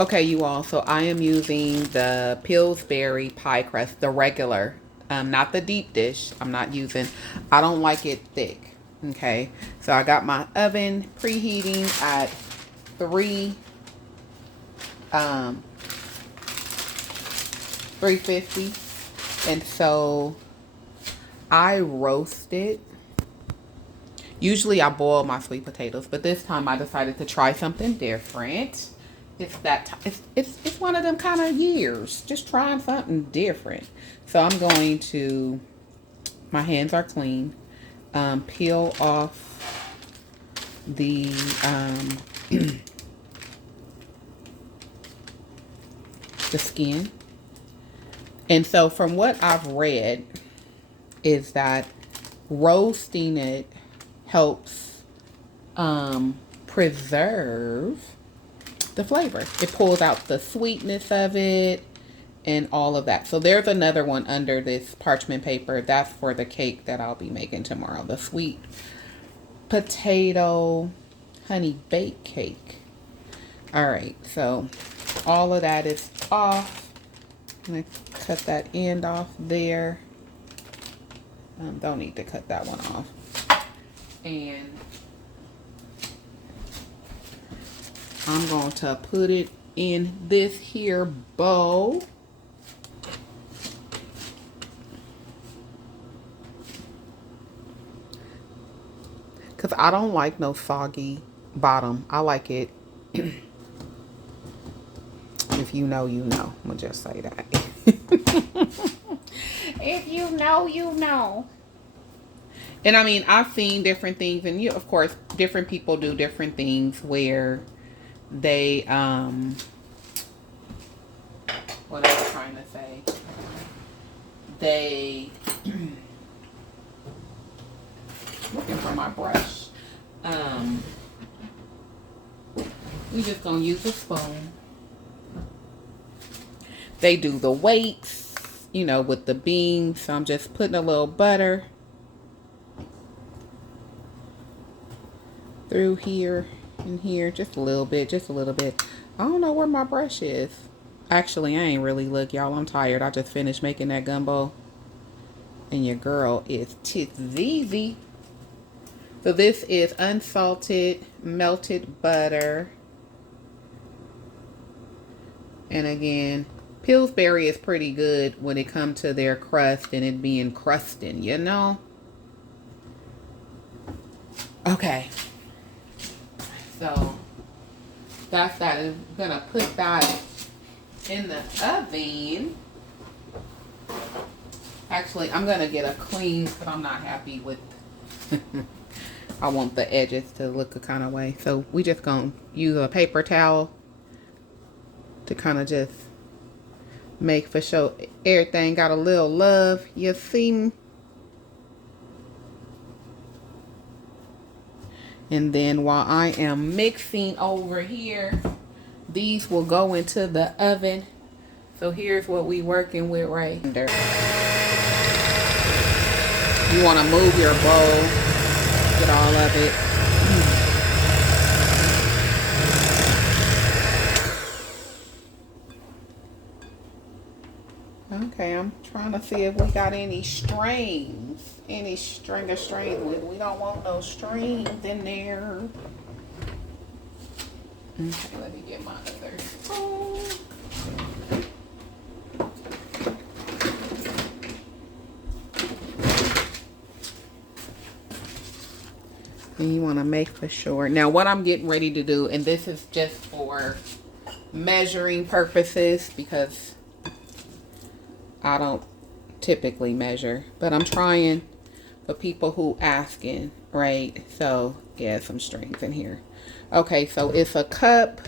Okay, you all, so I am using the Pillsbury pie crust, the regular, not the deep dish. I don't like it thick. Okay, so I got my oven preheating at 3, 350. And so I roast it. Usually I boil my sweet potatoes, but this time I decided to try something different. It's one of them kind of years, just trying something different. So I'm going to, my hands are clean, peel off the the skin. And so from what I've read is that roasting it helps preserve the flavor. It pulls out the sweetness of it and all of that. So there's another one under this parchment paper. That's for the cake that I'll be making tomorrow. The sweet potato honey baked cake. All right, so all of that is off. I'm gonna cut that end off there. Don't need to cut that one off. And I'm going to put it in this here bowl. Because I don't like no soggy bottom. I like it. If you know, you know. I'm going to just say that. If you know, you know. And I mean, I've seen different things. And you, of course, different people do different things where they, what am I trying to say? They, looking for my brush. We just gonna use a spoon. They do the weights, you know, with the beans. So I'm just putting a little butter through here and here, just a little bit, just a little bit. I don't know where my brush is. Actually, I ain't really look, y'all. I'm tired. I just finished making that gumbo, and your girl is tizzy. So this is unsalted melted butter. And again, Pillsbury is pretty good when it comes to their crust and it being crusting, you know? Okay. So that's that. I'm gonna put that in the oven. Actually, I'm gonna get a clean because I'm not happy with I want the edges to look a kind of way. So we just gonna use a paper towel to kind of just make for sure everything got a little love. You see? And then while I am mixing over here, these will go into the oven. So here's what we working with right there. You want to move your bowl, get all of it. Okay, I'm trying to see if we got any strings. Any string of strings. We don't want no strings in there. Okay, let me get my other spoon. And you want to make for sure. Now, what I'm getting ready to do, and this is just for measuring purposes because I don't typically measure, but I'm trying for people who asking, right? So yeah, some strings in here. Okay, so it's a cup.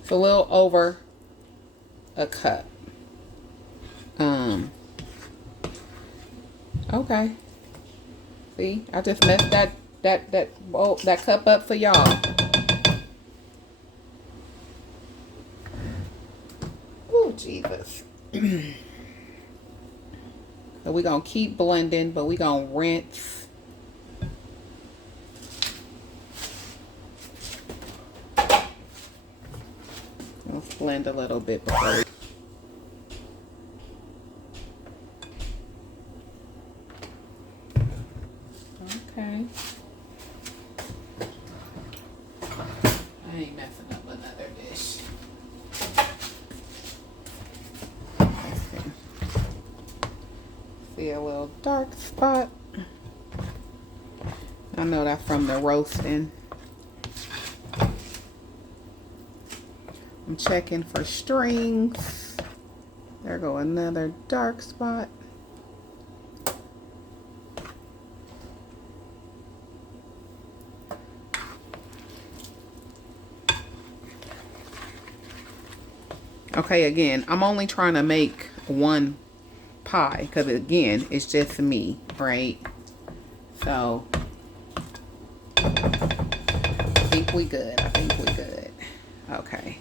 It's a little over a cup. Okay. See, I just messed that cup up for y'all. Oh, Jesus. So we're going to keep blending, but we're going to rinse. blend a little bit before we... Okay. I ain't messing up another dish. Okay. See a little dark spot. I know that's from the roasting. I'm checking for strings. There go another dark spot. Okay, again, I'm only trying to make one pie because, again, it's just me, right? So, I think we good. I think we good. Okay.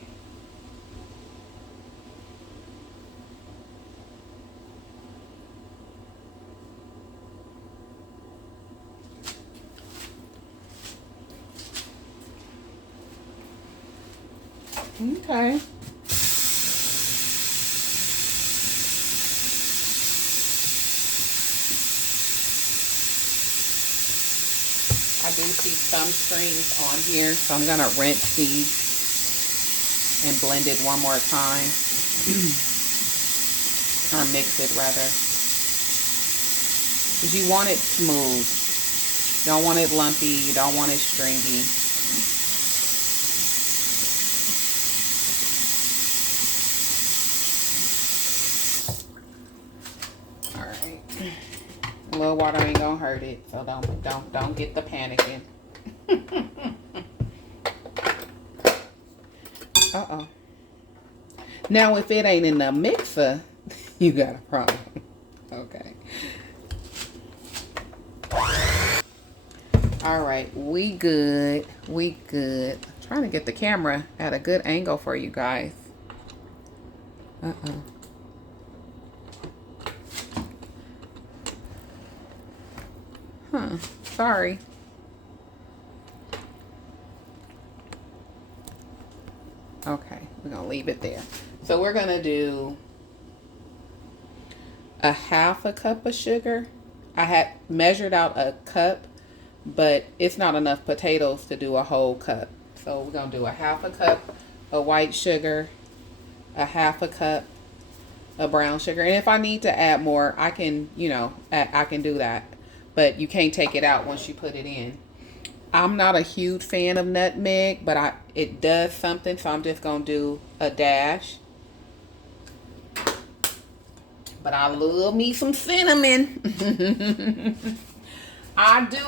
Okay. I do see some strings on here, so I'm gonna rinse these and blend it one more time. Or mix it rather. Because you want it smooth. You don't want it lumpy, you don't want it stringy. A little water ain't gonna hurt it, so don't get the panicking. Uh-oh. Now if it ain't in the mixer, you got a problem. Okay. Alright, we good. We good. I'm trying to get the camera at a good angle for you guys. Uh-oh. Huh, sorry. Okay, we're gonna leave it there. So we're gonna do a half a cup of sugar. I had measured out a cup, but it's not enough potatoes to do a whole cup. So we're gonna do a half a cup of white sugar, a half a cup of brown sugar. And if I need to add more, I can, you know, I can do that. But you can't take it out once you put it in. I'm not a huge fan of nutmeg, but it does something, so I'm just going to do a dash. But I love me some cinnamon. I do.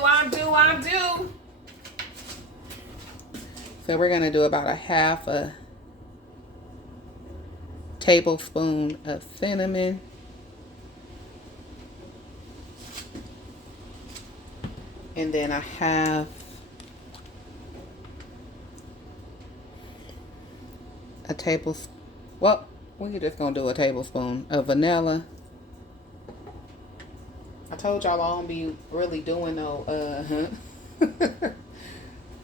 So we're going to do about a half a tablespoon of cinnamon. And then I have a tablespoon, well, we're just gonna do a tablespoon of vanilla. I told y'all I don't be really doing no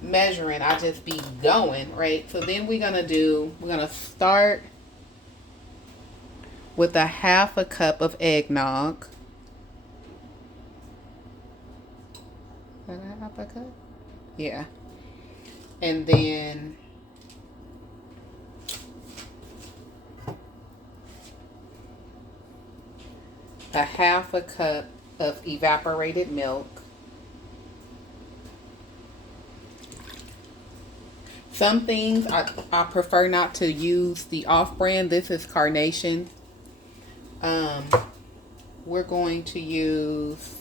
measuring. I just be going, right? So then we're gonna start with a half a cup of eggnog. Half a cup? Yeah. And then a half a cup of evaporated milk. Some things I prefer not to use the off-brand. This is Carnation. We're going to use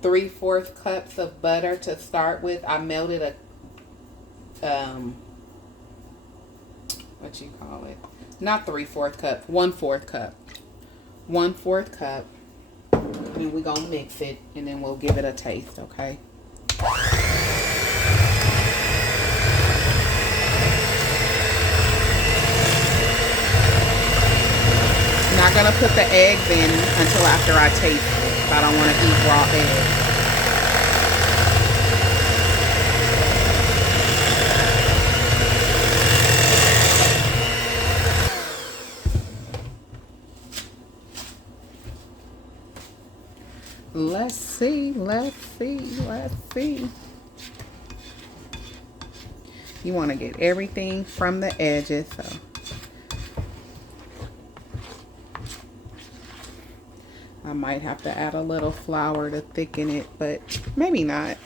3/4 cups of butter to start with. I melted a what you call it? Not 3/4 cup, 1/4 cup. 1/4 cup. And we're gonna mix it and then we'll give it a taste, okay? Not gonna put the eggs in until after I taste it. I don't want to eat raw eggs. Let's see. Let's see. Let's see. You want to get everything from the edges. So I might have to add a little flour to thicken it, but maybe not.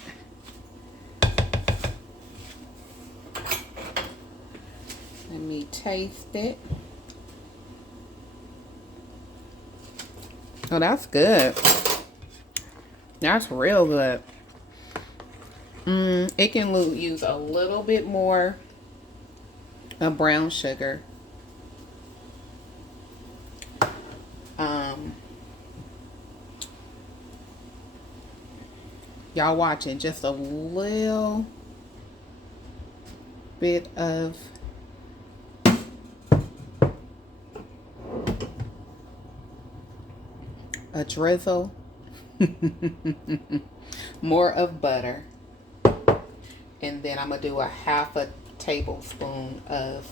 Let me taste it. Oh, that's good. That's real good. It can use a little bit more of brown sugar. Y'all watching, just a little bit of a drizzle. More of butter. And then I'm going to do a half a tablespoon of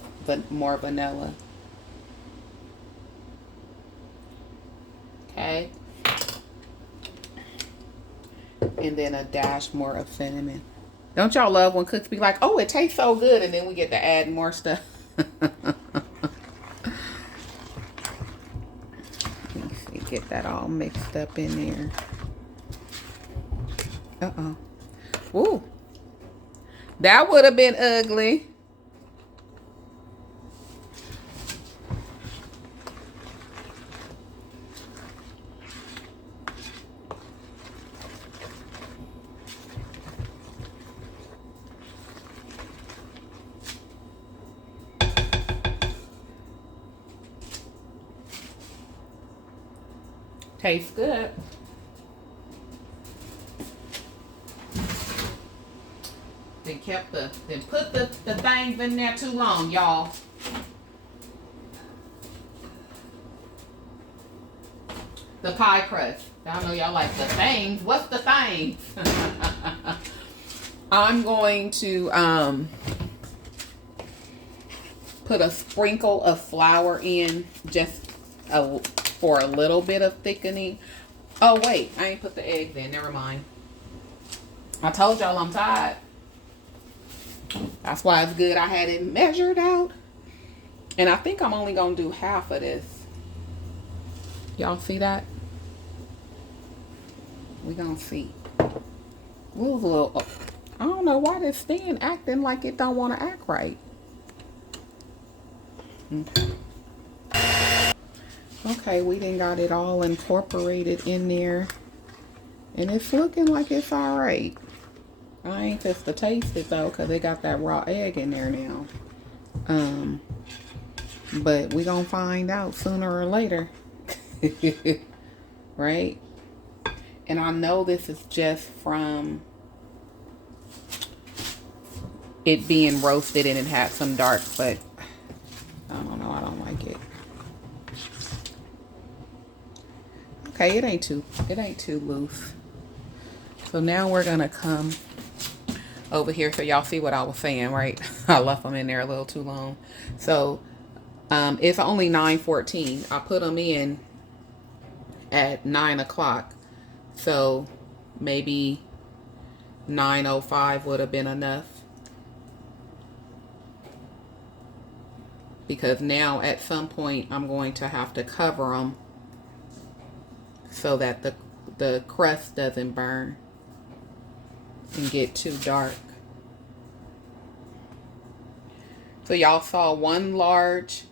more vanilla. Okay. And then a dash more of cinnamon. Don't y'all love when cooks be like, oh, it tastes so good, and then we get to add more stuff? Let me see, get that all mixed up in there. Ooh. That would have been ugly. Tastes good. Then put the things in there too long, y'all. The pie crust. I know y'all like the things. What's the things? I'm going to put a sprinkle of flour in just for a little bit of thickening. Oh wait, I ain't put the eggs in. Never mind. I told y'all I'm tired. That's why it's good I had it measured out. And I think I'm only going to do half of this. Y'all see that? We going to see. Move a little. I don't know why this stand acting like it don't want to act right. Okay, we done got it all incorporated in there. And it's looking like it's all right. I ain't just to taste it though, because they got that raw egg in there now. But we gonna find out sooner or later. Right? And I know this is just from it being roasted and it had some dark, but I don't know, I don't like it. Okay, it ain't too loose. So now we're gonna come over here so y'all see what I was saying, right? I left them in there a little too long. So it's only 9:14. I put them in at 9 o'clock. So maybe 9:05 would have been enough. Because now at some point I'm going to have to cover them so that the crust doesn't burn and get too dark. So y'all saw one large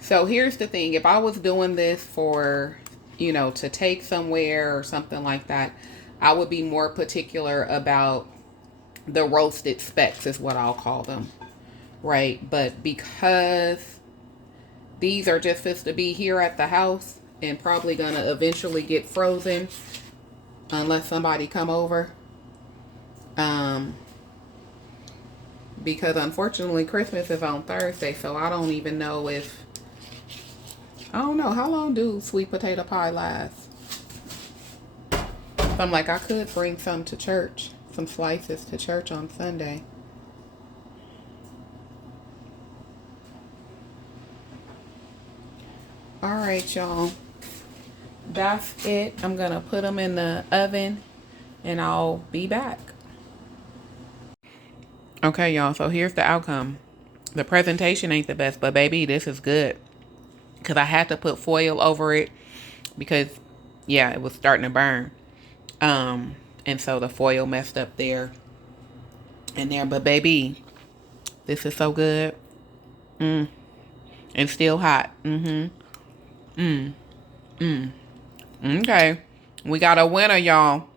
So here's the thing, if I was doing this for, you know, to take somewhere or something like that, I would be more particular about the roasted specks is what I'll call them, right? But because these are just supposed to be here at the house and probably gonna eventually get frozen unless somebody come over, because unfortunately Christmas is on Thursday, so I don't even know if, I don't know, how long do sweet potato pie last? So I'm like, I could bring some to church, some slices to church on Sunday. All right, y'all. That's it. I'm going to put them in the oven and I'll be back. Okay, y'all. So here's the outcome. The presentation ain't the best, but baby, this is good. Because I had to put foil over it because, yeah, it was starting to burn. And so the foil messed up there and there. But baby, this is so good. And still hot. Okay. We got a winner, y'all.